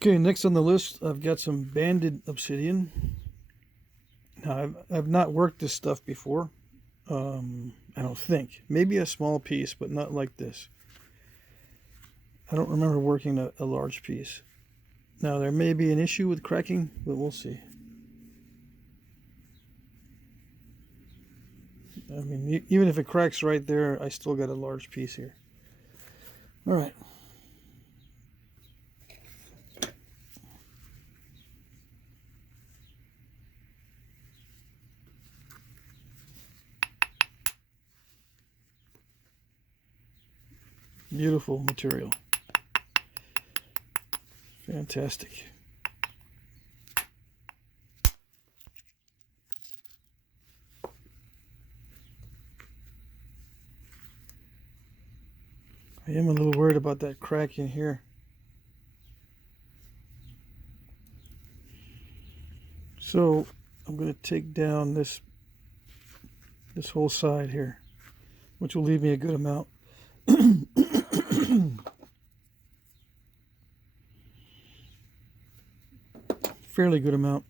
Okay, next on the list, I've got some banded obsidian. Now, I've not worked this stuff before. I don't think. Maybe a small piece, but not like this. I don't remember working a large piece. Now, there may be an issue with cracking, but we'll see. I mean, even if it cracks right there, I still got a large piece here. All right. Beautiful material. Fantastic. I am a little worried about that crack in here. So I'm going to take down this whole side here, which will leave me a good amount. Fairly good amount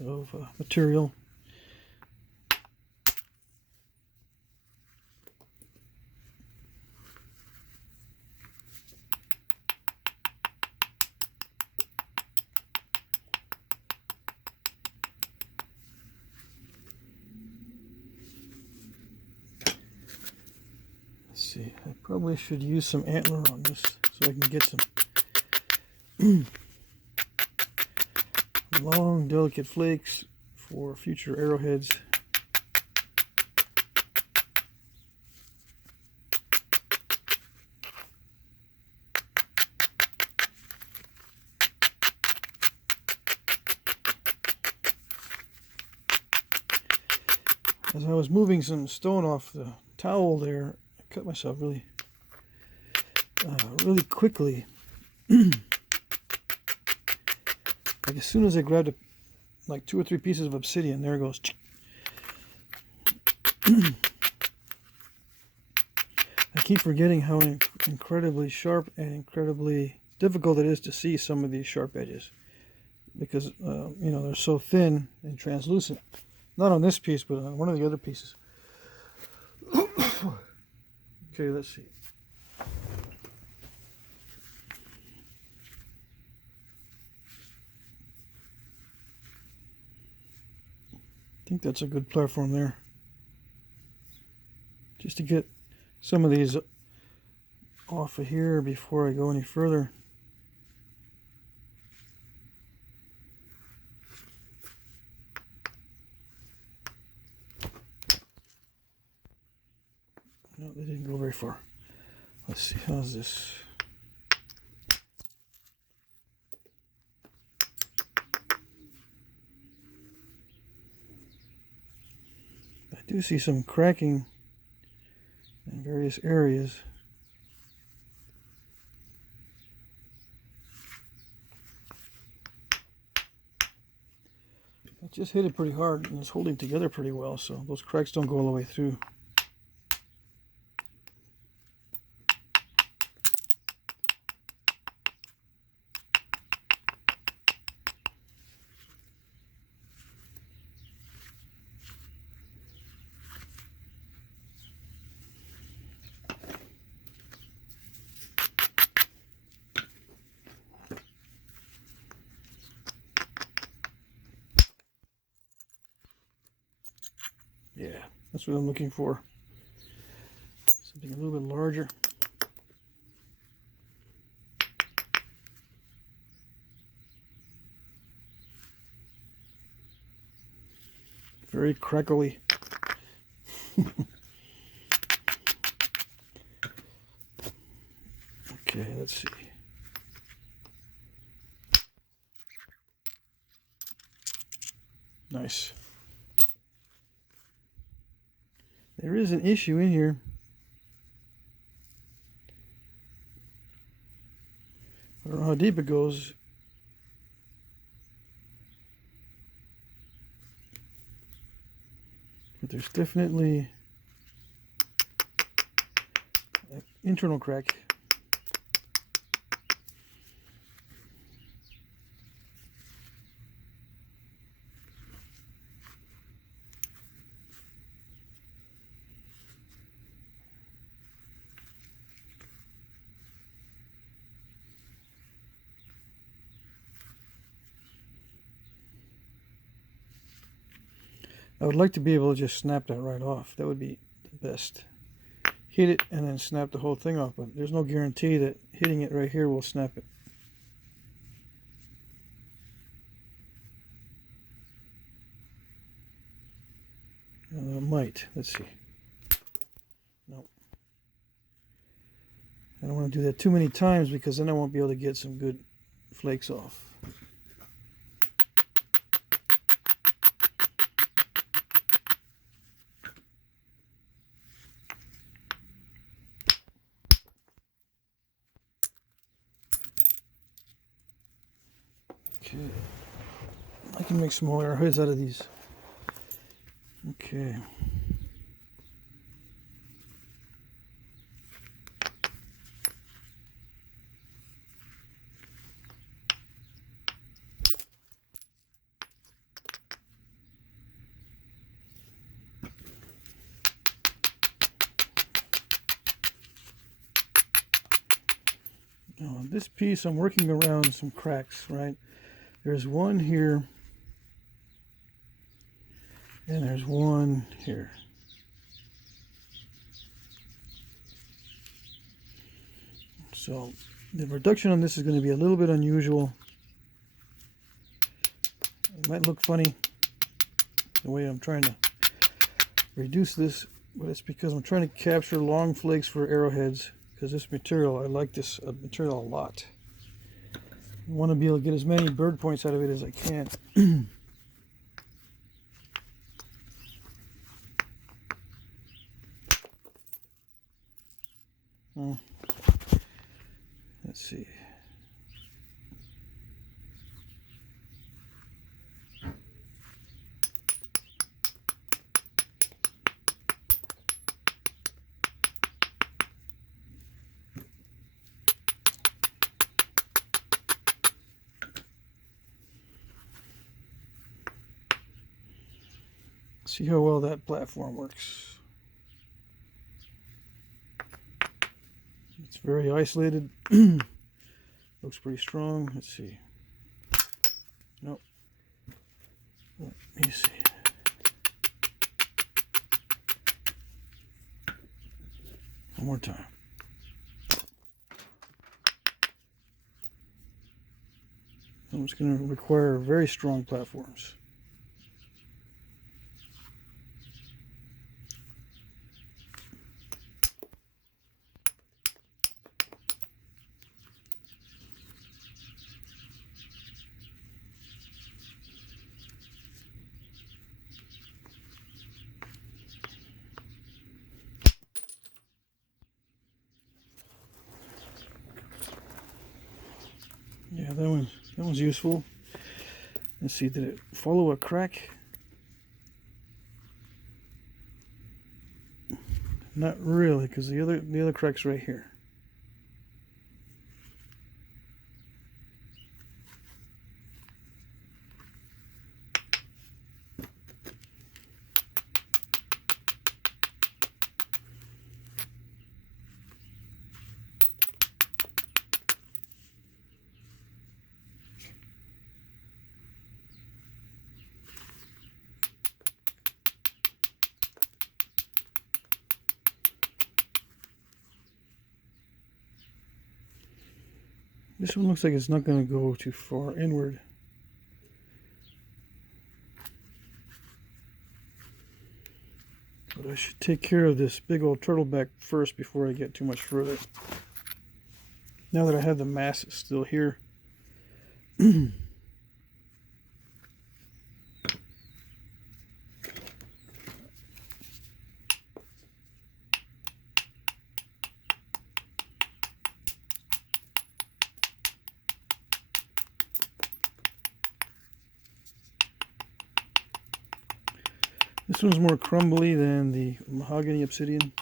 of material. Let's see, I probably should use some antler on this so I can get some long, delicate flakes for future arrowheads. As I was moving some stone off the towel there, I cut myself really quickly. Like as soon as I grabbed like 2 or 3 pieces of obsidian, there it goes. I keep forgetting how incredibly sharp and incredibly difficult it is to see some of these sharp edges, because you know, they're so thin and translucent. Not on this piece, but on one of the other pieces. Okay, let's see. I think that's a good platform there. Just to get some of these off of here before I go any further. No, they didn't go very far. Let's see, how's this? I do see some cracking in various areas. I just hit it pretty hard and it's holding together pretty well, so those cracks don't go all the way through. Yeah, that's what I'm looking for. Something a little bit larger. Very crackly. Okay, let's see. Nice. There is an issue in here. I don't know how deep it goes. But there's definitely an internal crack. I would like to be able to just snap that right off. That would be the best. Hit it and then snap the whole thing off, but there's no guarantee that hitting it right here will snap it. Might. Let's see. No. I don't want to do that too many times because then I won't be able to get some good flakes off. Okay. I can make some more arrowheads out of these. Okay. Now, this piece, I'm working around some cracks, right? There's one here, and there's one here. So the reduction on this is going to be a little bit unusual. It might look funny the way I'm trying to reduce this, but it's because I'm trying to capture long flakes for arrowheads, because this material, I like this material a lot. I want to be able to get as many bird points out of it as I can. Let's see. See how well that platform works. It's very isolated. Looks pretty strong. Let's see. Nope. Let me see. One more time. It's going to require very strong platforms. Yeah, that one's useful. Let's see, did it follow a crack? Not really, because the other crack's right here. This one looks like it's not going to go too far inward. But I should take care of this big old turtleback first before I get too much further. Now that I have the mass still here. This one's more crumbly than the mahogany obsidian.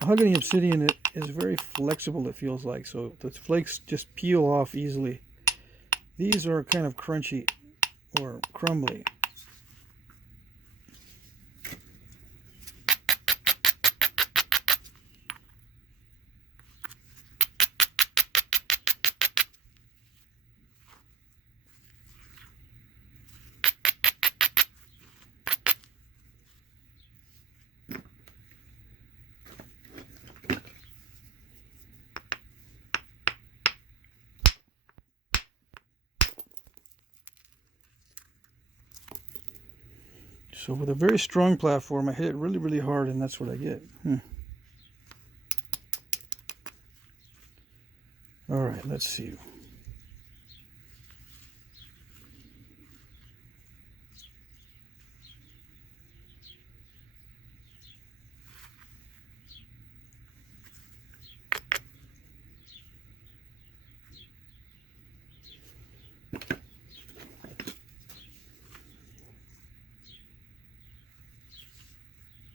Mahogany obsidian is very flexible, it feels like, so the flakes just peel off easily. These are kind of crunchy or crumbly. So with a very strong platform, I hit it really, really hard, and that's what I get. All right, let's see.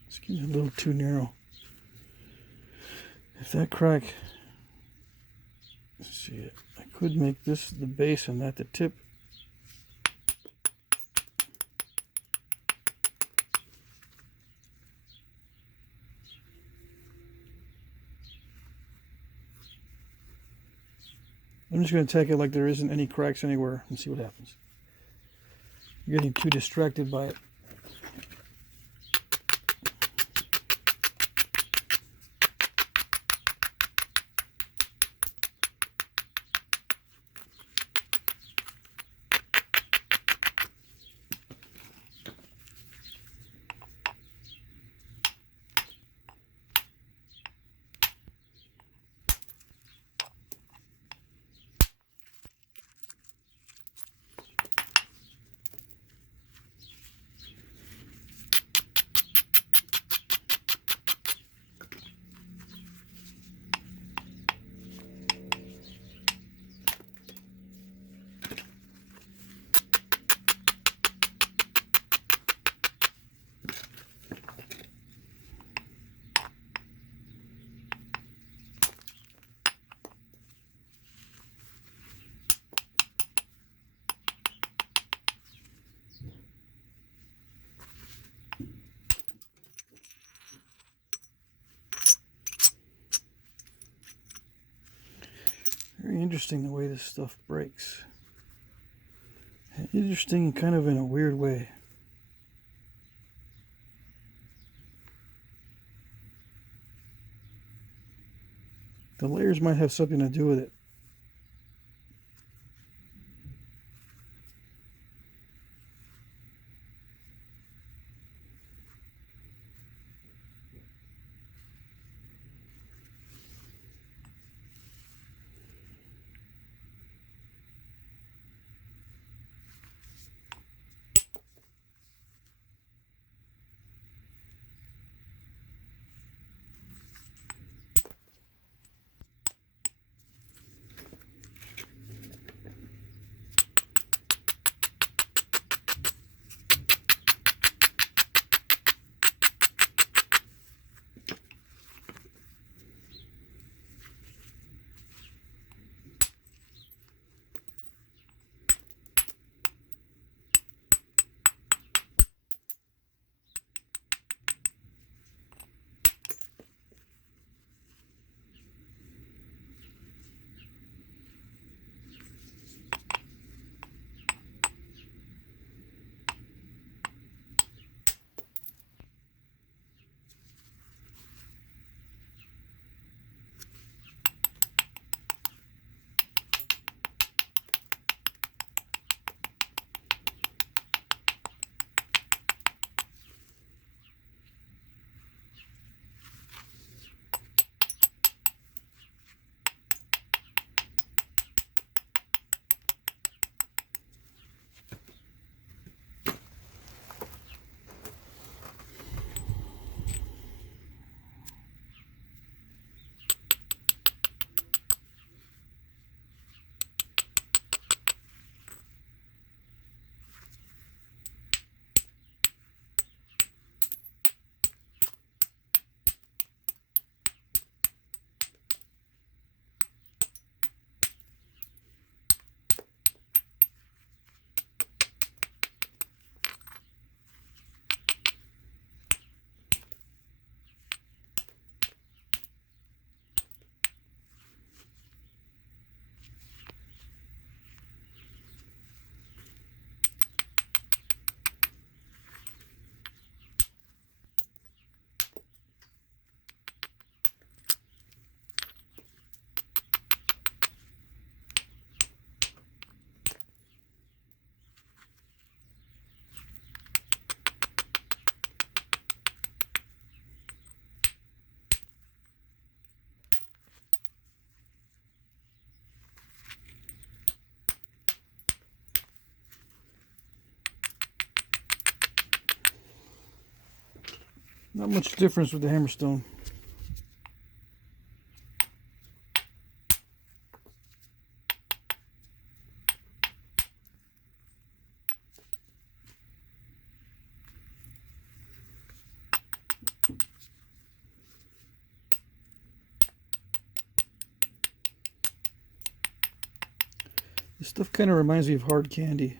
It's getting a little too narrow. If that crack, let's see it. I could make this the base and that the tip. I'm just going to take it like there isn't any cracks anywhere and see what happens. I'm getting too distracted by it. Very interesting the way this stuff breaks. Interesting kind of in a weird way. The layers might have something to do with it. Not much difference with the hammerstone. This stuff kind of reminds me of hard candy.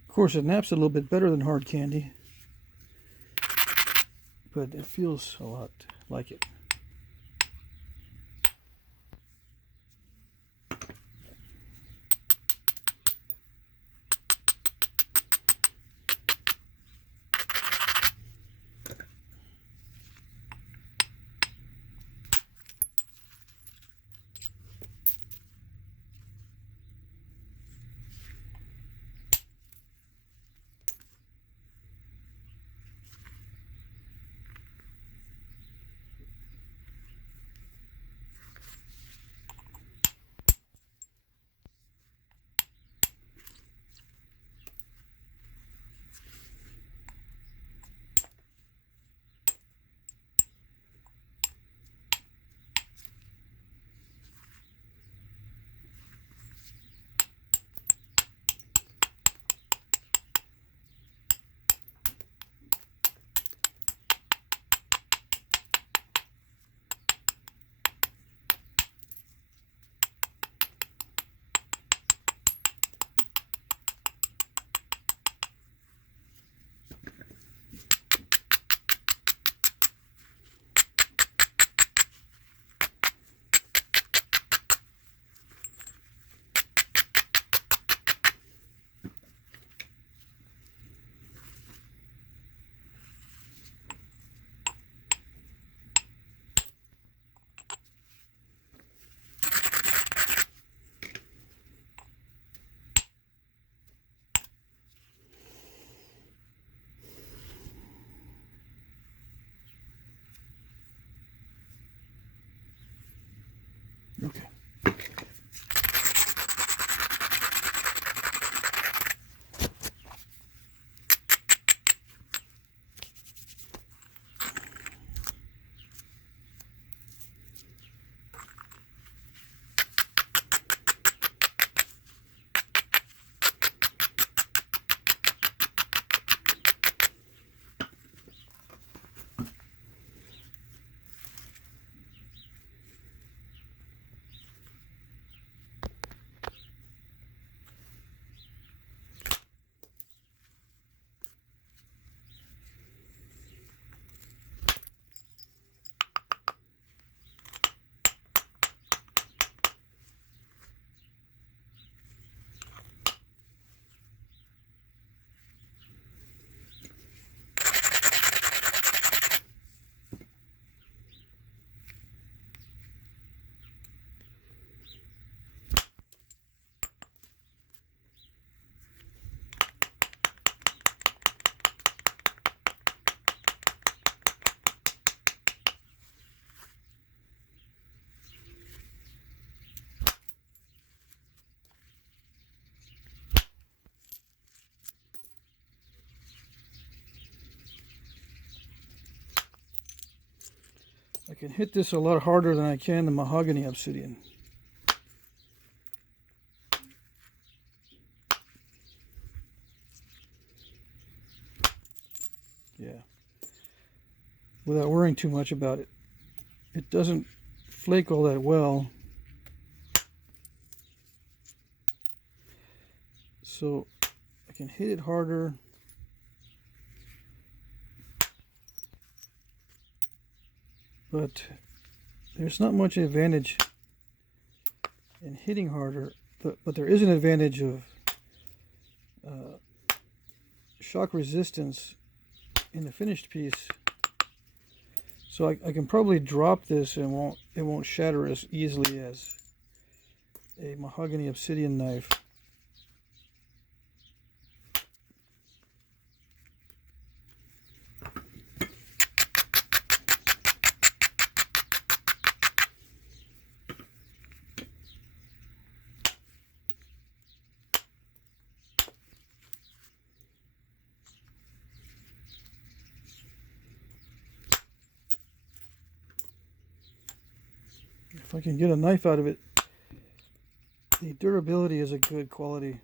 Of course, it naps a little bit better than hard candy, but it feels a lot like it. Okay. I can hit this a lot harder than I can the mahogany obsidian. Yeah. Without worrying too much about it. It doesn't flake all that well. So I can hit it harder. But there's not much advantage in hitting harder, but there is an advantage of shock resistance in the finished piece So I can probably drop this and it won't shatter as easily as a mahogany obsidian knife. If I can get a knife out of it, the durability is a good quality.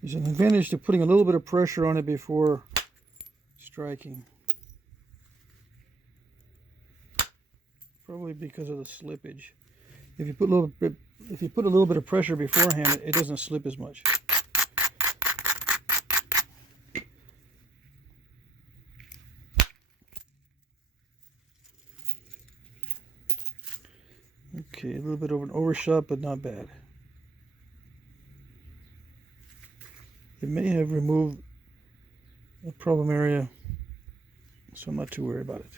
There's an advantage to putting a little bit of pressure on it before striking. Probably because of the slippage. If you put a little bit of pressure beforehand, it doesn't slip as much. Okay, a little bit of an overshot, but not bad. It may have removed a problem area, so I'm not too worried about it.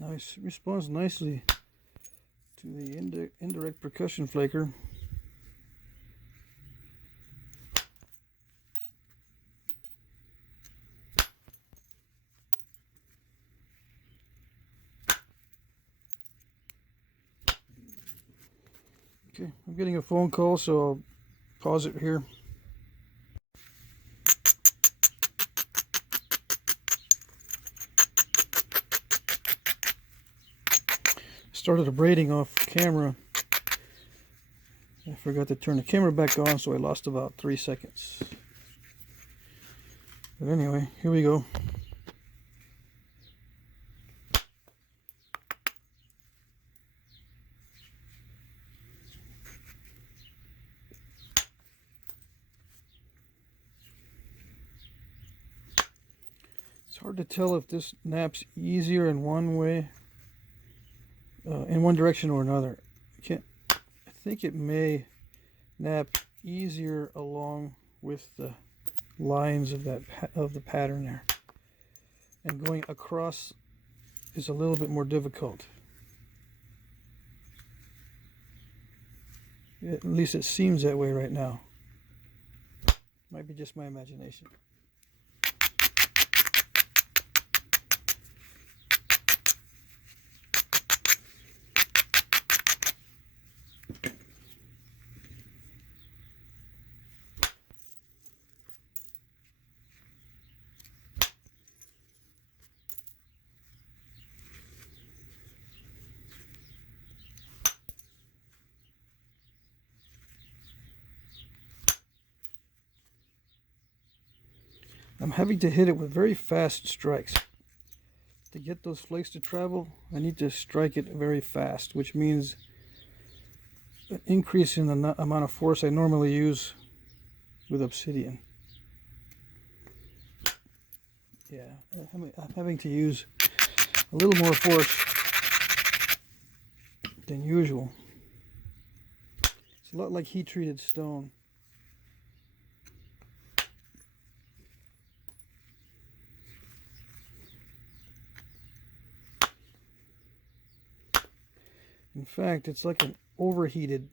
Nice, responds nicely to the indirect percussion flaker. Okay, I'm getting a phone call, so I'll pause it here. Started abrading off camera. I forgot to turn the camera back on, so I lost about 3 seconds. But anyway, here we go. It's hard to tell if this naps easier in one way, in one direction or another. I think it may nap easier along with the lines of the pattern there, and going across is a little bit more difficult. At least it seems that way right now. Might be just my imagination. I'm having to hit it with very fast strikes. To get those flakes to travel, I need to strike it very fast, which means an increase in the amount of force I normally use with obsidian. Yeah, I'm having to use a little more force than usual. It's a lot like heat-treated stone. In fact, it's like an overheated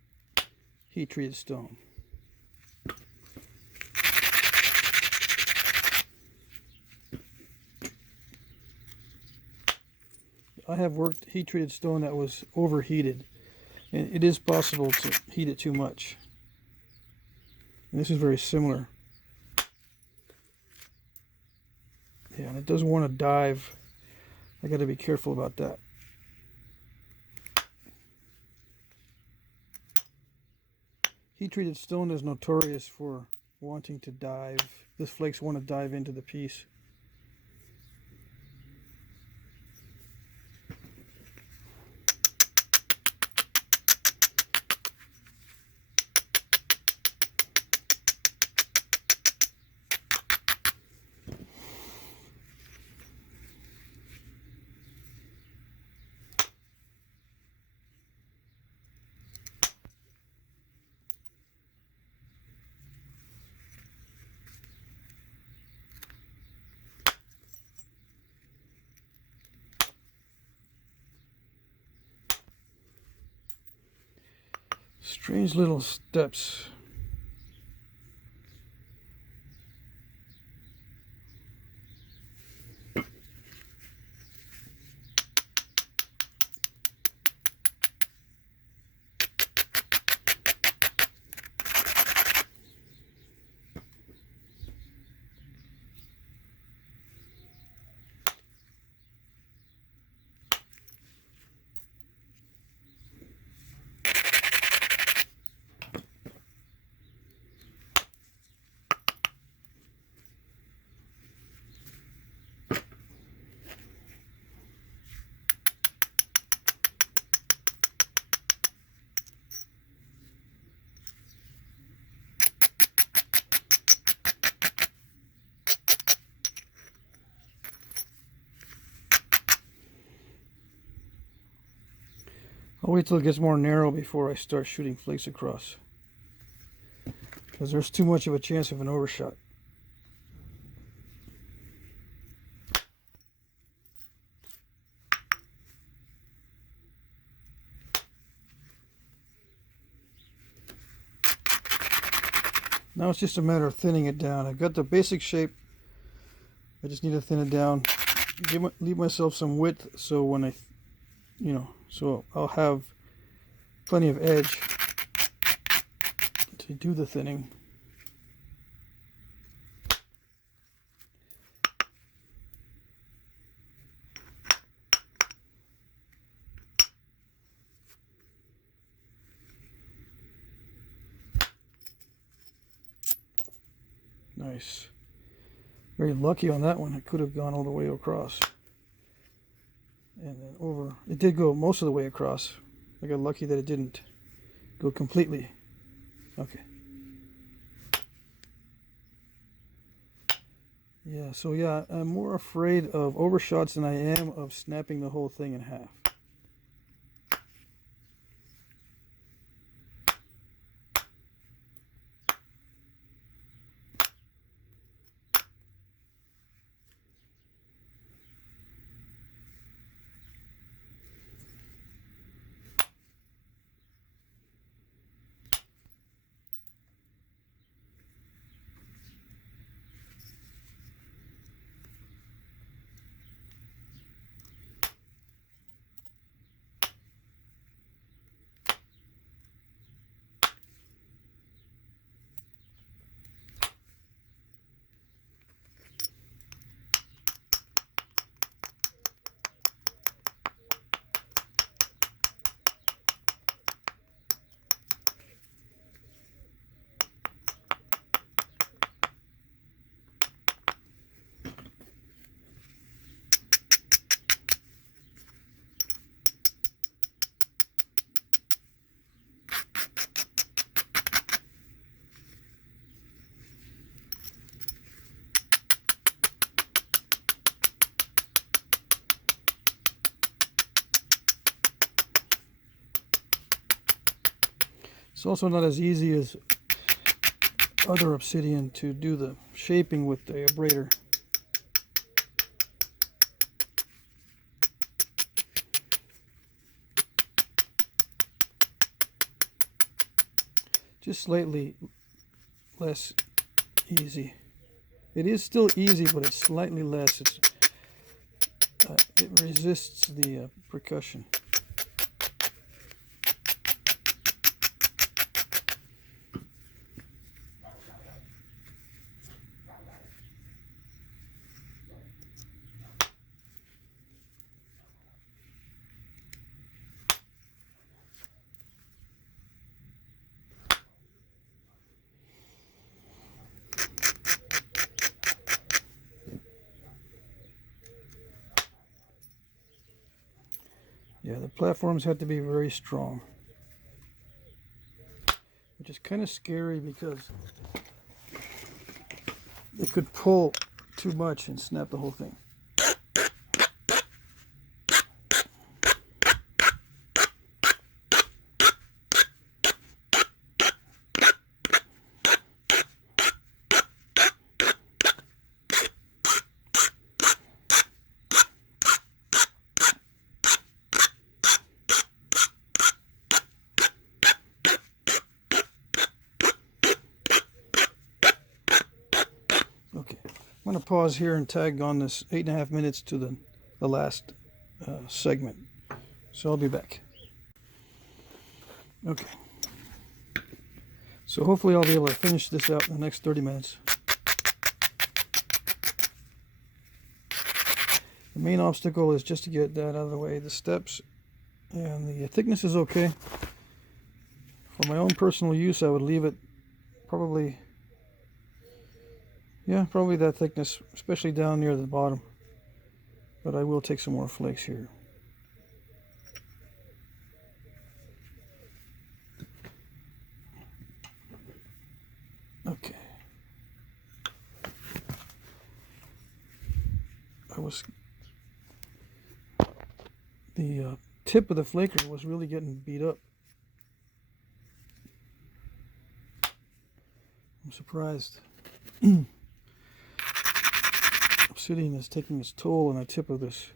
heat-treated stone. I have worked heat-treated stone that was overheated, and it is possible to heat it too much. And this is very similar. Yeah, and it doesn't want to dive. I got to be careful about that. Heat-treated stone is notorious for wanting to dive. The flakes want to dive into the piece. Strange little steps. I'll wait till it gets more narrow before I start shooting flakes across, because there's too much of a chance of an overshot. Now it's just a matter of thinning it down. I've got the basic shape. I just need to thin it down. Leave myself some width so when I, so I'll have plenty of edge to do the thinning. Nice. Very lucky on that one. It could have gone all the way across. And then over. It did go most of the way across. I got lucky that it didn't go completely. Okay. Yeah, so yeah, I'm more afraid of overshots than I am of snapping the whole thing in half. It's also not as easy as other obsidian to do the shaping with the abrader. Just slightly less easy. It is still easy, but it's slightly less. It resists the percussion. Yeah, the platforms have to be very strong, which is kind of scary because they could pull too much and snap the whole thing. Okay, I'm going to pause here and tag on this 8.5 minutes to the last segment. So I'll be back. Okay. So hopefully I'll be able to finish this out in the next 30 minutes. The main obstacle is just to get that out of the way. The steps and the thickness is okay. For my own personal use, I would leave it probably that thickness, especially down near the bottom. But I will take some more flakes here. Okay. The tip of the flaker was really getting beat up. I'm surprised. Obsidian is taking its toll on the tip of this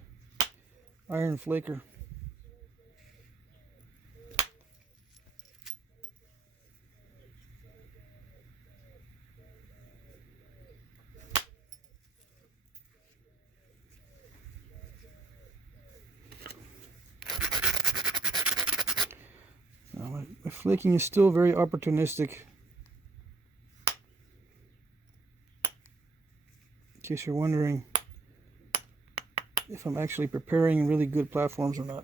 iron flaker. Now my flaking is still very opportunistic. In case you're wondering if I'm actually preparing really good platforms or not.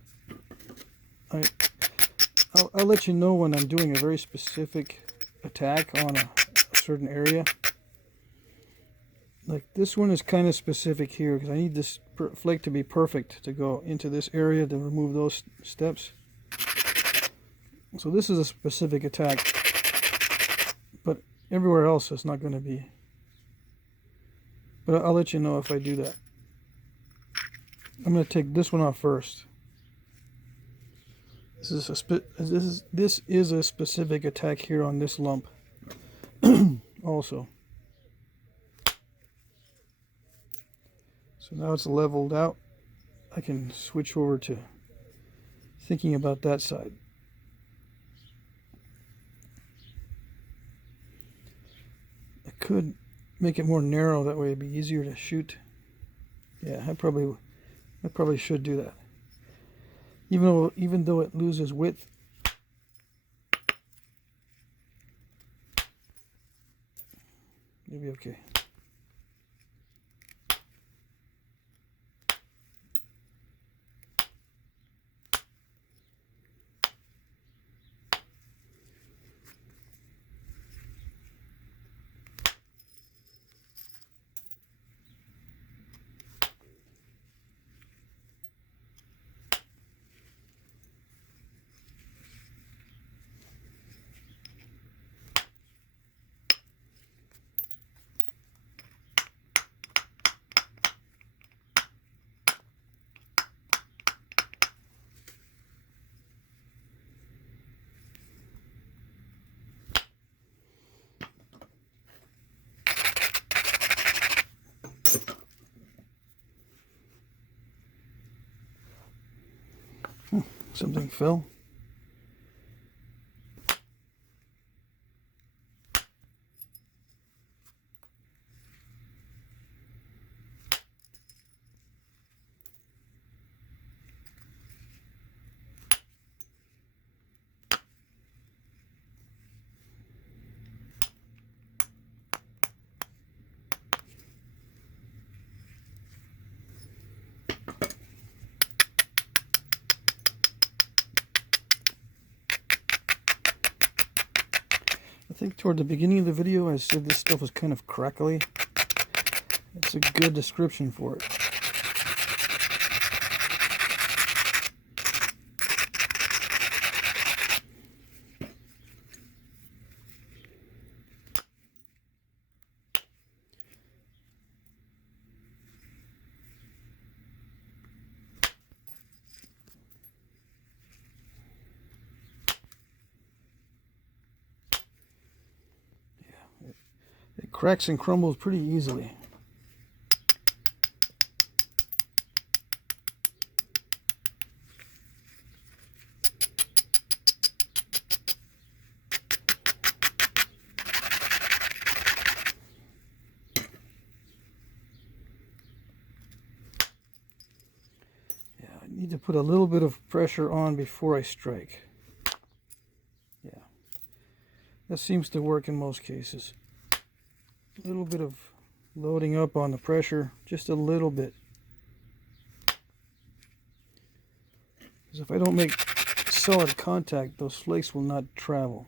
I'll let you know when I'm doing a very specific attack on a certain area. Like this one is kind of specific here because I need this flake to be perfect to go into this area to remove those steps. So this is a specific attack, but everywhere else it's not going to be. But I'll let you know if I do that. I'm going to take this one off first. This is a specific attack here on this lump. Also. So now it's leveled out. I can switch over to thinking about that side. I could make it more narrow, that way it'd be easier to shoot. Yeah, I probably should do that. Even though it loses width. Maybe okay. Something fell. I think toward the beginning of the video I said this stuff was kind of crackly. It's a good description for it. It cracks and crumbles pretty easily. Yeah, I need to put a little bit of pressure on before I strike. Yeah, that seems to work in most cases. A little bit of loading up on the pressure, just a little bit. Because if I don't make solid contact, those flakes will not travel.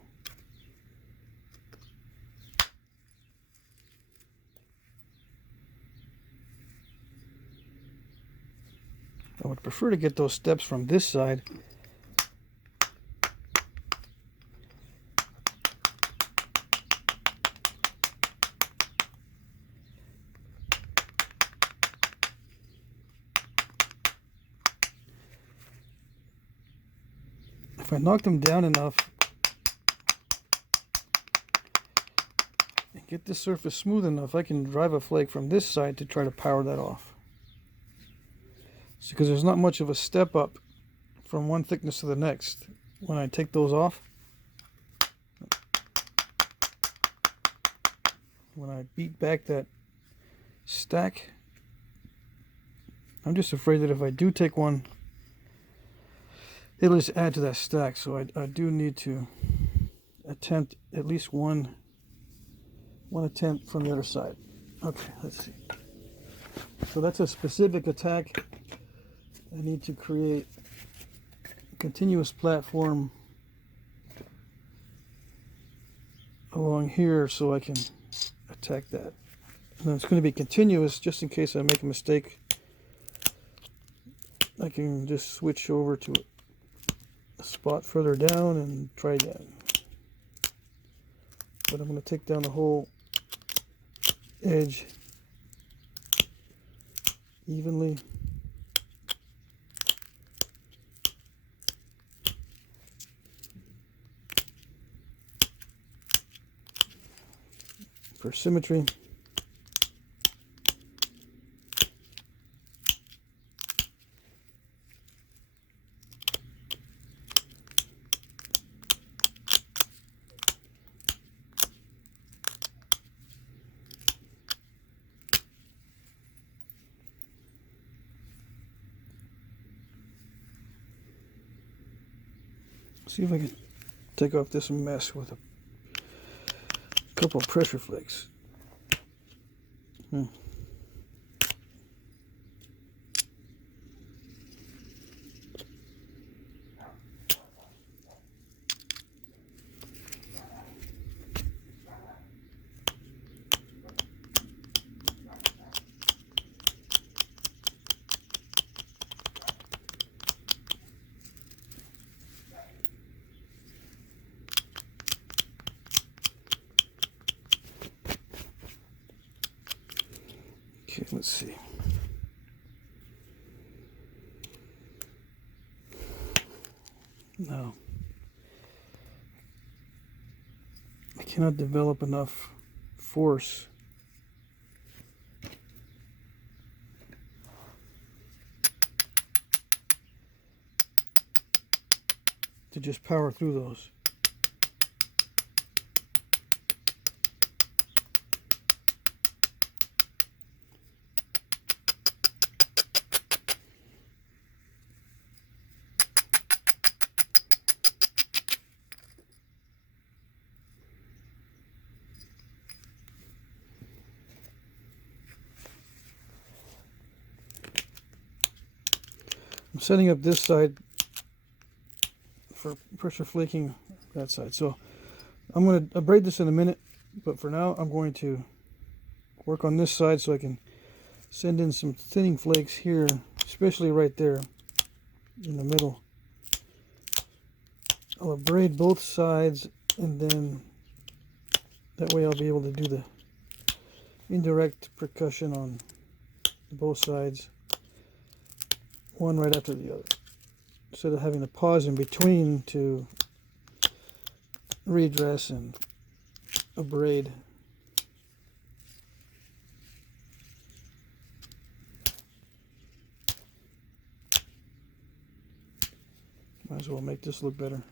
I would prefer to get those steps from this side. If I knock them down enough and get the surface smooth enough, I can drive a flake from this side to try to power that off. So, because there's not much of a step up from one thickness to the next when I take those off. When I beat back that stack, I'm just afraid that if I do take one, it'll just add to that stack. So I do need to attempt at least one attempt from the other side. Okay, let's see. So that's a specific attack. I need to create a continuous platform along here so I can attack that. And it's going to be continuous just in case I make a mistake. I can just switch over to a spot further down and try again. But I'm going to take down the whole edge evenly. For symmetry. See if I can take off this mess with a couple of pressure flakes. Okay, let's see. No. I cannot develop enough force to just power through those. I'm setting up this side for pressure flaking that side. So I'm going to braid this in a minute, but for now I'm going to work on this side so I can send in some thinning flakes here, especially right there in the middle. I'll braid both sides, and then that way I'll be able to do the indirect percussion on both sides, one right after the other, instead of having to pause in between to redress and braid. Might as well make this look better.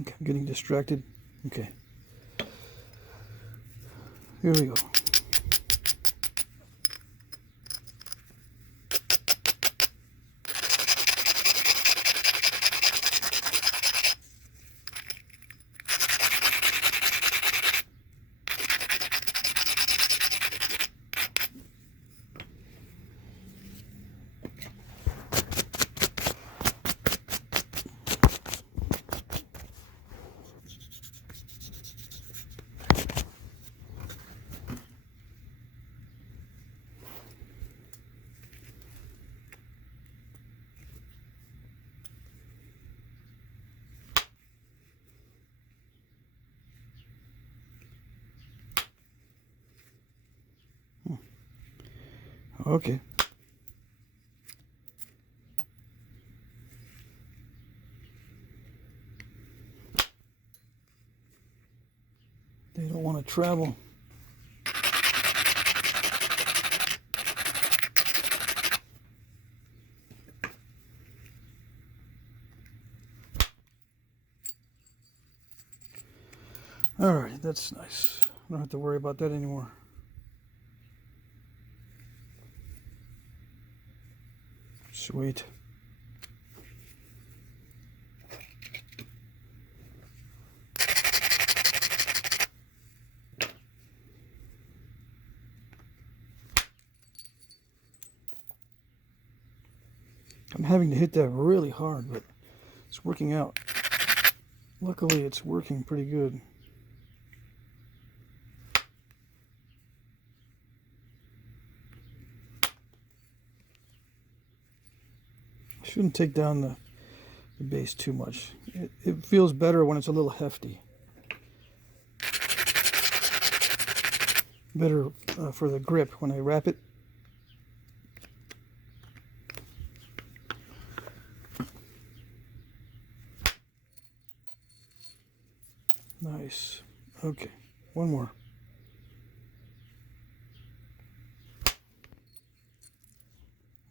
Okay, I'm getting distracted. Okay. Here we go. Okay. They don't want to travel. All right, that's nice. I don't have to worry about that anymore. Sweet. I'm having to hit that really hard, but it's working out. Luckily, it's working pretty good. I shouldn't take down the base too much. It feels better when it's a little hefty. Better for the grip when I wrap it. Nice. Okay, one more.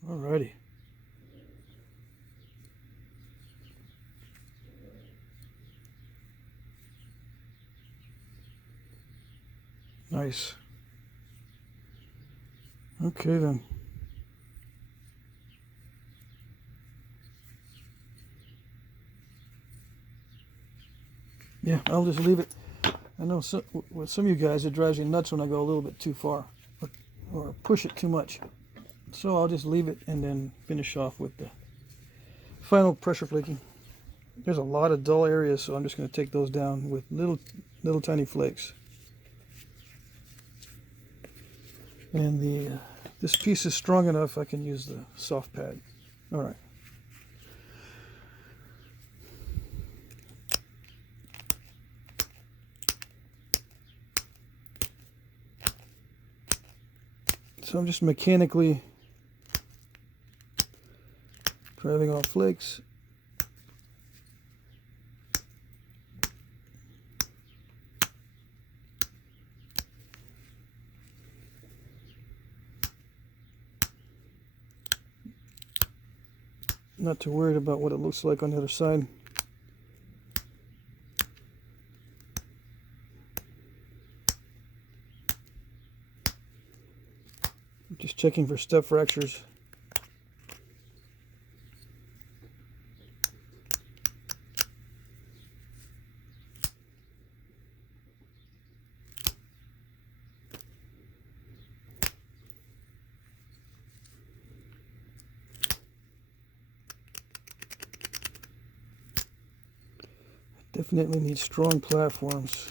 Alrighty. Nice. Okay then. Yeah, I'll just leave it. I know with some of you guys, it drives you nuts when I go a little bit too far or push it too much. So I'll just leave it and then finish off with the final pressure flaking. There's a lot of dull areas, so I'm just going to take those down with little tiny flakes. And this piece is strong enough I can use the soft pad. All right. So I'm just mechanically driving off flakes. Not too worried about what it looks like on the other side. Just checking for step fractures. Definitely need strong platforms.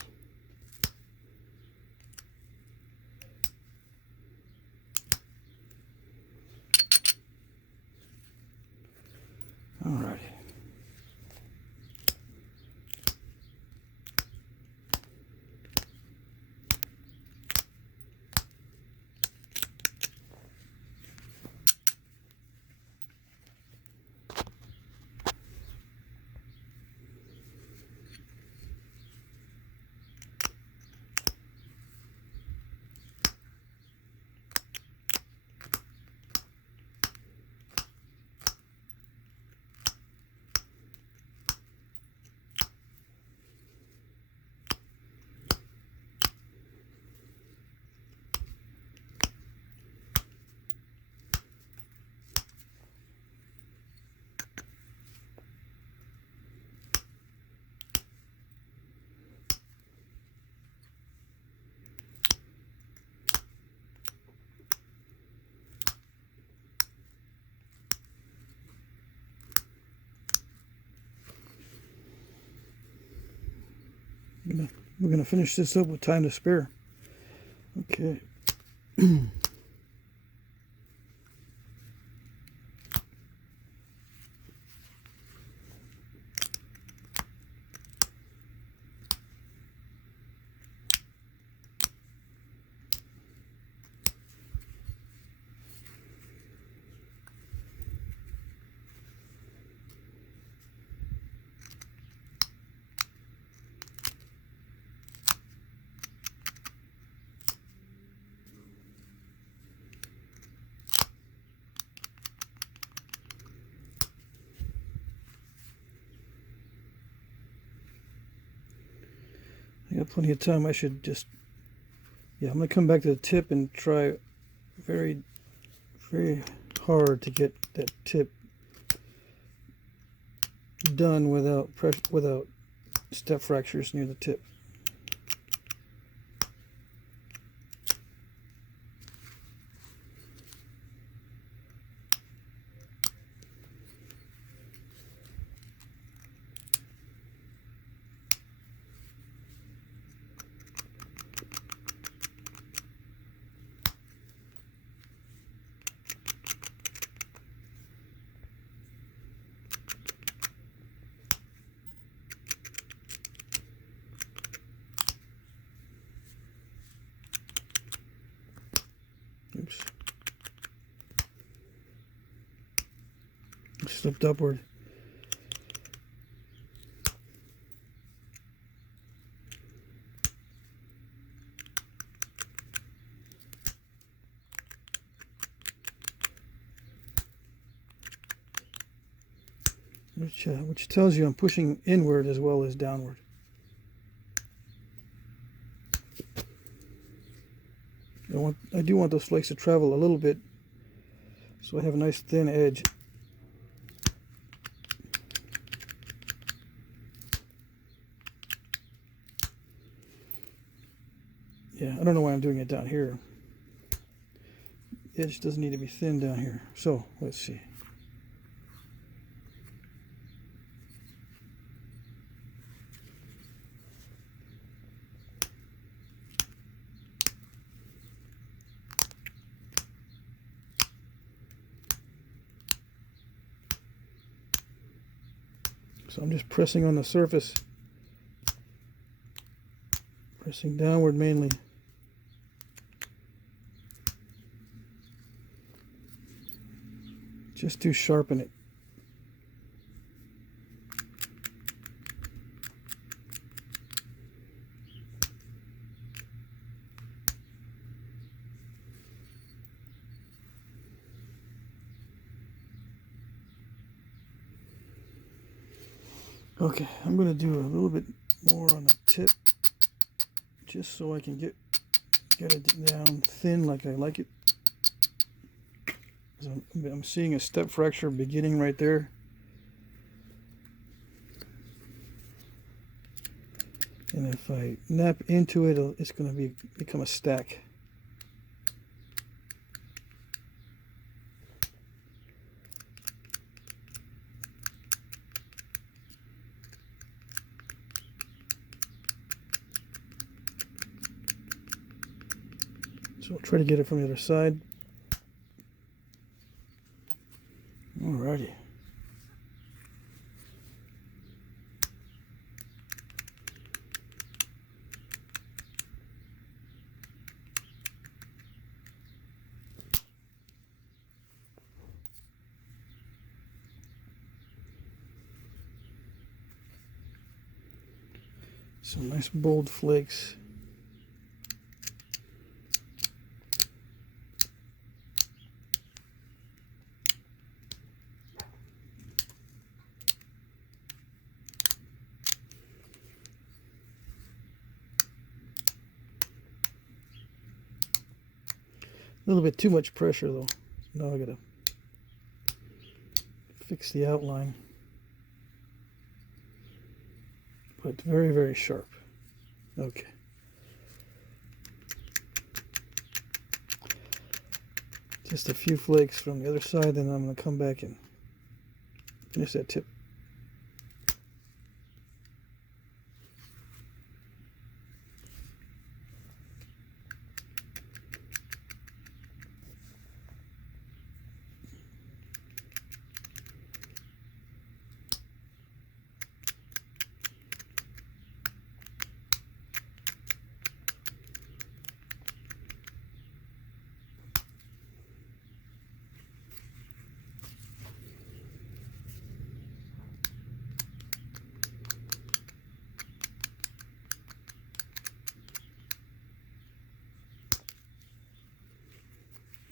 All right. We're gonna finish this up with time to spare. Okay. I got plenty of time. I should just, yeah, I'm gonna come back to the tip and try very, very hard to get that tip done without step fractures near the tip. Oops. Slipped upward. which tells you I'm pushing inward as well as downward. I do want those flakes to travel a little bit, so I have a nice thin edge. Yeah, I don't know why I'm doing it down here. The edge doesn't need to be thin down here. So, let's see. So I'm just pressing on the surface, pressing downward mainly. Just to sharpen it. Okay, I'm going to do a little bit more on the tip, just so I can get it down thin like I like it. I'm seeing a step fracture beginning right there. And if I nap into it, it's going to become a stack. So I'll try to get it from the other side. Alrighty. Some nice bold flakes. A little bit too much pressure though. Now I gotta fix the outline. But very, very sharp. Okay. Just a few flakes from the other side, then I'm gonna come back and finish that tip.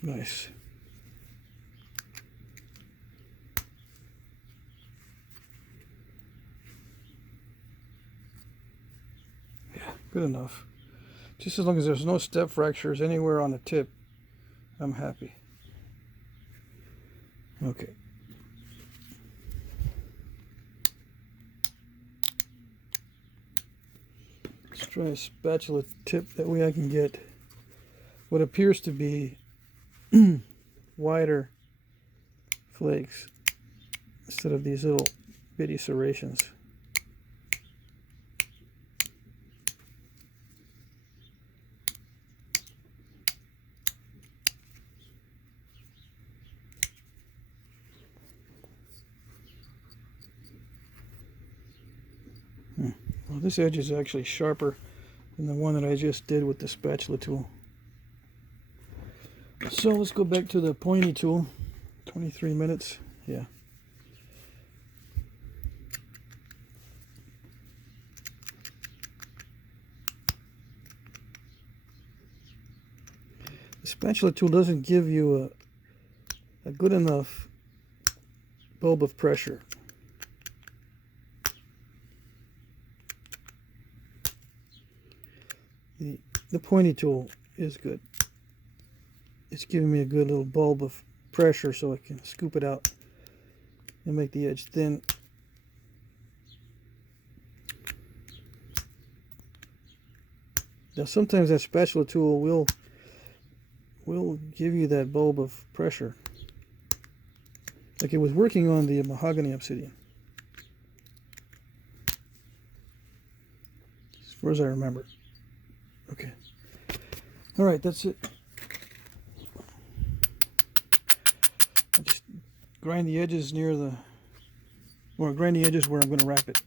Nice. Yeah, good enough. Just as long as there's no step fractures anywhere on the tip, I'm happy. Okay. Let's try a spatula tip. That way I can get what appears to be wider flakes instead of these little bitty serrations. Well, this edge is actually sharper than the one that I just did with the spatula tool. So let's go back to the pointy tool. 23 minutes. Yeah. The spatula tool doesn't give you a good enough bulb of pressure. the pointy tool is good. It's giving me a good little bulb of pressure so I can scoop it out and make the edge thin. Now sometimes that spatula tool will give you that bulb of pressure. Like it was working on the mahogany obsidian, as far as I remember. Okay. All right, that's it. I just grind the edges near the, or grind the edges where I'm going to wrap it.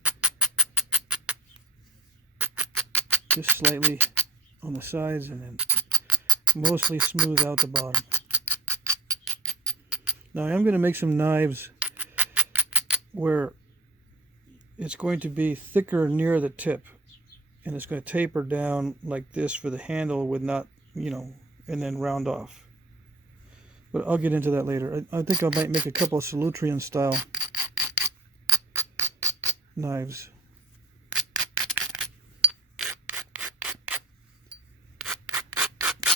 Just slightly on the sides and then mostly smooth out the bottom. Now I am going to make some knives where it's going to be thicker near the tip, and it's going to taper down like this for the handle with not, you know, and then round off. But I'll get into that later. I think I might make a couple of Salutrian style knives.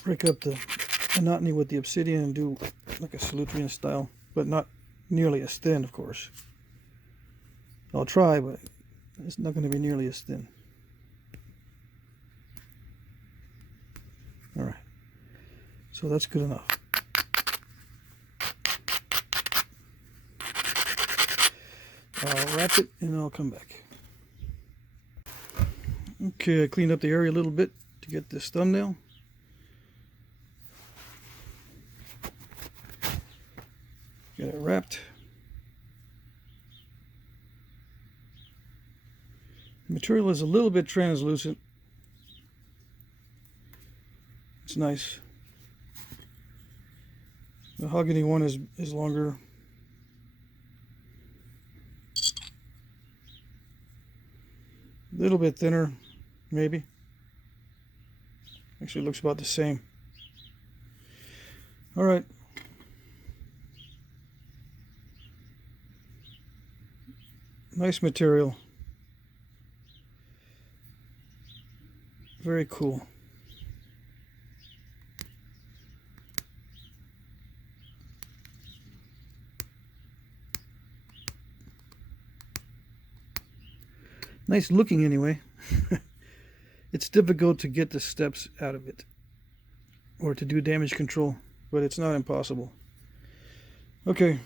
Break up the monotony with the obsidian and do like a Salutrian style, but not nearly as thin, of course. I'll try, but it's not going to be nearly as thin. All right, so that's good enough. I'll wrap it and I'll come back. Okay, I cleaned up the area a little bit to get this thumbnail. Get it wrapped. The material is a little bit translucent. It's nice. The mahogany one is longer. A little bit thinner, maybe. Actually, it looks about the same. All right. Nice material. Very cool. Nice looking anyway. It's difficult to get the steps out of it or to do damage control, but it's not impossible. Okay.